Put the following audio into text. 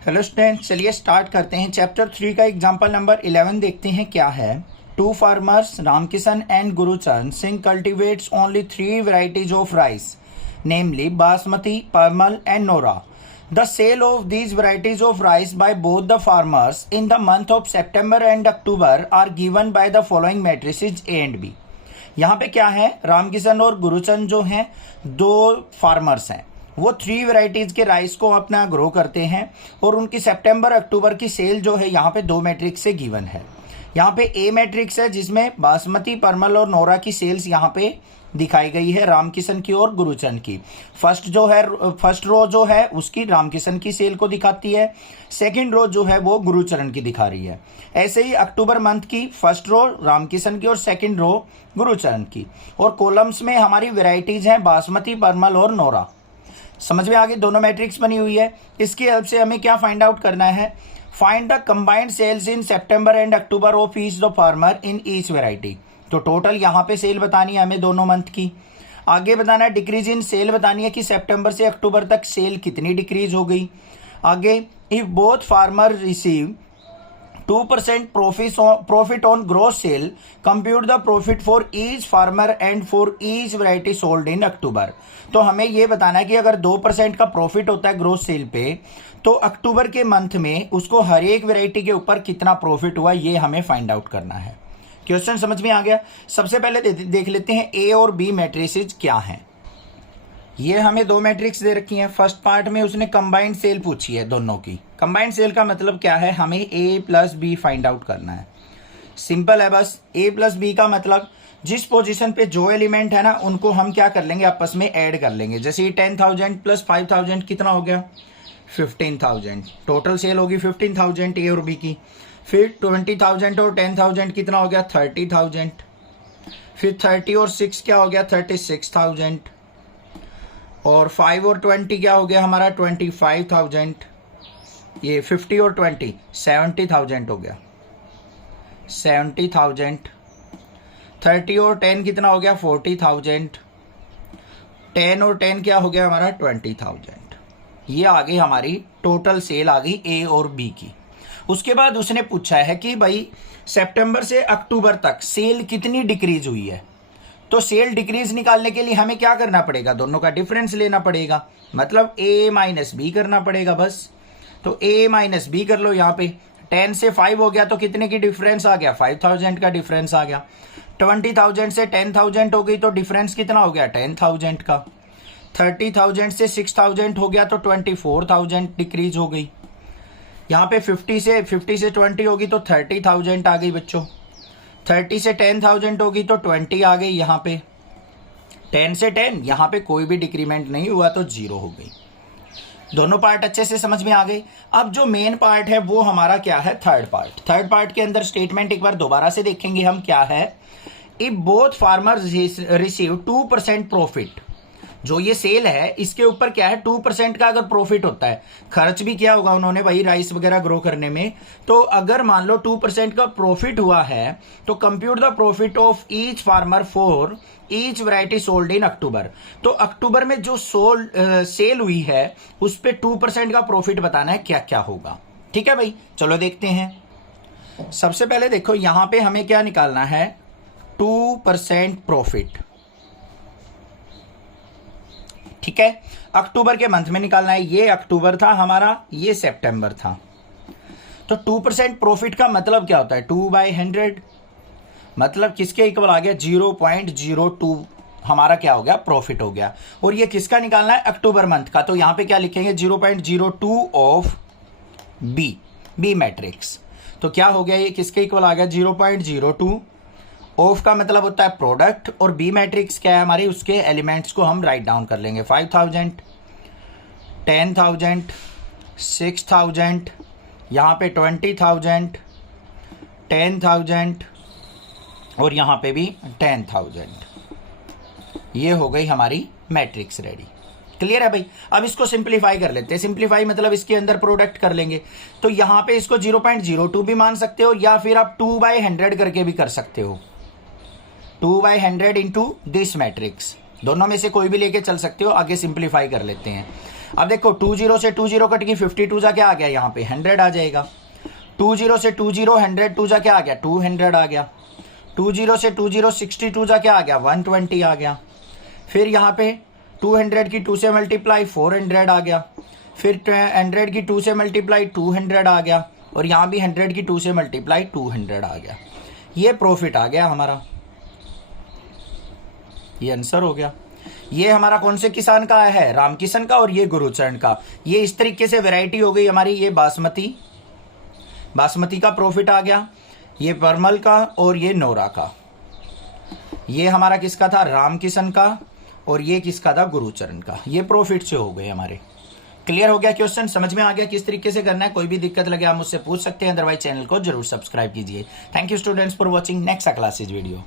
Hello student, चलिए start करते हैं। चैप्टर 3 का एग्जाम्पल नंबर 11 देखते हैं क्या है। Two farmers Ramkishan and Gurcharan Singh cultivates only 3 varieties of rice, namely basmati, Parmal and Nora. The sale of these varieties of rice by both the farmers in the month of September and October are given by the following matrices A and B. यहाँ पे क्या है, रामकिशन और गुरुचरण जो हैं दो farmers हैं, वो 3 वैरायटीज के राइस को अपना ग्रो करते हैं और उनकी सितंबर अक्टूबर की सेल जो है यहाँ पे 2 मैट्रिक्स से गिवन है। यहाँ पे ए मैट्रिक्स है जिसमें बासमती, परमल और नोरा की सेल्स यहाँ पे दिखाई गई है, रामकिशन की और गुरुचरण की। फर्स्ट रो जो है उसकी रामकिशन की सेल को दिखाती है, सेकंड रो जो है वो गुरुचरण की दिखा रही है। ऐसे ही अक्टूबर मंथ की फर्स्ट रो रामकिशन की और सेकंड रो गुरुचरण की। और कॉलम्स में हमारी वेराइटीज हैं बासमती, परमल और नोरा। समझ में आ गई, दोनों मैट्रिक्स बनी हुई है। इसकी हेल्प से हमें क्या फाइंड आउट करना है, find the combined sales in September and October of each the farmer in each variety. तो टोटल यहाँ पे सेल बतानी है हमें दोनों मंथ की। आगे बताना है डिक्रीज इन सेल, बतानी है कि सितंबर से अक्टूबर तक सेल कितनी डिक्रीज हो गई। आगे if both farmer receive 2% profit on gross sale, compute the profit for each farmer and for each variety sold in October। तो हमें ये बताना है कि अगर 2% का प्रॉफिट होता है ग्रोस सेल पे, तो अक्टूबर के मंथ में उसको हर एक वैरायटी के ऊपर कितना प्रॉफिट हुआ, ये हमें फाइंड आउट करना है। क्वेश्चन समझ में आ गया। सबसे पहले देख लेते हैं ए और बी मैट्रिसेस क्या हैं। ये हमें 2 मैट्रिक्स दे रखी हैं। फर्स्ट पार्ट में उसने कंबाइंड सेल पूछी है दोनों की। कंबाइंड सेल का मतलब क्या है, हमें ए प्लस बी फाइंड आउट करना है। सिंपल है बस। ए प्लस बी का मतलब जिस पोजीशन पे जो एलिमेंट है ना उनको हम क्या कर लेंगे, आपस में ऐड कर लेंगे। जैसे ये 10,000 प्लस 5,000 कितना हो गया, 15,000। टोटल सेल होगी 15,000 ए और बी की। फिर 20,000 और 10,000 कितना हो गया, 30,000। फिर 30 और 6 क्या हो गया, 36,000। और 5 और 20 क्या हो गया हमारा, 25,000। ये 50 और 20 70,000 हो गया, 70,000। 30 और 10 कितना हो गया, 40,000। 10 और 10 क्या हो गया हमारा, 20,000। ये आ गई हमारी टोटल सेल, आ गई ए और बी की। उसके बाद उसने पूछा है कि भाई सितंबर से अक्टूबर तक सेल कितनी डिक्रीज हुई है। तो सेल डिक्रीज निकालने के लिए हमें क्या करना पड़ेगा, दोनों का डिफरेंस लेना पड़ेगा, मतलब ए माइनस बी करना पड़ेगा बस। तो ए माइनस बी कर लो। यहाँ पे 10 से 5 हो गया तो कितने की डिफरेंस आ गया, 5,000 का डिफरेंस आ गया। 20,000 से 10,000 हो गई तो डिफरेंस कितना हो गया, 10,000 का। 30,000 से 6,000 हो गया तो 24,000 डिक्रीज हो गई। यहाँ पे 50 से 20 होगी तो 30,000 आ गई बच्चों। 30 से 10,000 होगी तो 20 आ गई। यहाँ पे 10 से 10 यहाँ पे कोई भी डिक्रीमेंट नहीं हुआ तो 0 हो गई। दोनों पार्ट अच्छे से समझ में आ गई। अब जो मेन पार्ट है वो हमारा क्या है, थर्ड पार्ट। थर्ड पार्ट के अंदर स्टेटमेंट एक बार दोबारा से देखेंगे हम क्या है। If both farmers receive 2% profit, जो ये सेल है इसके ऊपर क्या है, 2% का अगर प्रॉफिट होता है, खर्च भी किया होगा उन्होंने भाई राइस वगैरह ग्रो करने में, तो अगर मान लो 2% का प्रॉफिट हुआ है तो compute the profit of each farmer for each variety sold in October. तो अक्टूबर में जो सेल हुई है उस पे 2% का प्रॉफिट बताना है क्या क्या होगा। ठीक है भाई, चलो देखते हैं। सबसे पहले देखो यहां पे हमें क्या निकालना है, 2% प्रॉफिट। ठीक है, अक्टूबर के मंथ में निकालना है। ये अक्टूबर था हमारा, ये सितंबर था। तो 2% प्रॉफिट का मतलब क्या होता है, 2/100, मतलब किसके इक्वल आ गया, 0.02 हमारा क्या हो गया, प्रॉफिट हो गया। और ये किसका निकालना है, अक्टूबर मंथ का। तो यहां पे क्या लिखेंगे, 0.02 ऑफ बी मैट्रिक्स। तो क्या हो गया, ये किसके इक्वल आ गया, 0.02। ऑफ का मतलब होता है प्रोडक्ट, और बी मैट्रिक्स क्या है हमारी, उसके एलिमेंट्स को हम राइट डाउन कर लेंगे। 5,000, 10,000, 6,000, यहाँ पे 20,000, 10,000 और यहाँ पे भी 10,000। ये हो गई हमारी मैट्रिक्स रेडी। क्लियर है भाई। अब इसको सिंप्लीफाई कर लेते हैं। सिंप्लीफाई मतलब इसके अंदर प्रोडक्ट कर लेंगे। तो यहाँ पे इसको 0.02 भी मान सकते हो, या फिर आप 2/100 करके भी कर सकते हो। 2/100 इंटू दिस मैट्रिक्स, दोनों में से कोई भी लेके चल सकते हो। आगे सिंप्लीफाई कर लेते हैं। अब देखो 20 से 20 कट गई, 52 जा क्या आ गया, यहाँ पे 100 आ जाएगा। 20 से 20 102 जा क्या आ गया, 200 आ गया। 20 से 20 62 जा क्या आ गया, 120 आ गया। फिर यहाँ पे 200 की 2 से मल्टीप्लाई 400 आ गया। फिर 100 की 2 से मल्टीप्लाई 200 आ गया। और यहाँ भी 100 की 2 से मल्टीप्लाई 200 आ गया। ये प्रॉफिट आ गया हमारा, ये आंसर हो गया। ये हमारा कौन से किसान का है, रामकिशन का, और ये गुरुचरण का। ये इस तरीके से वैरायटी हो गई हमारी। ये बासमती का प्रॉफिट आ गया, ये परमल का, और ये नोरा का। ये हमारा किसका था, रामकिशन का, और ये किसका था, गुरुचरण का। ये प्रॉफिट से हो गए हमारे। क्लियर हो गया क्वेश्चन, समझ में आ गया किस तरीके से करना है। कोई भी दिक्कत लगे आप मुझसे पूछ सकते हैं, अदरवाइज चैनल को जरूर सब्सक्राइब कीजिए। Thank you students for watching next classes video.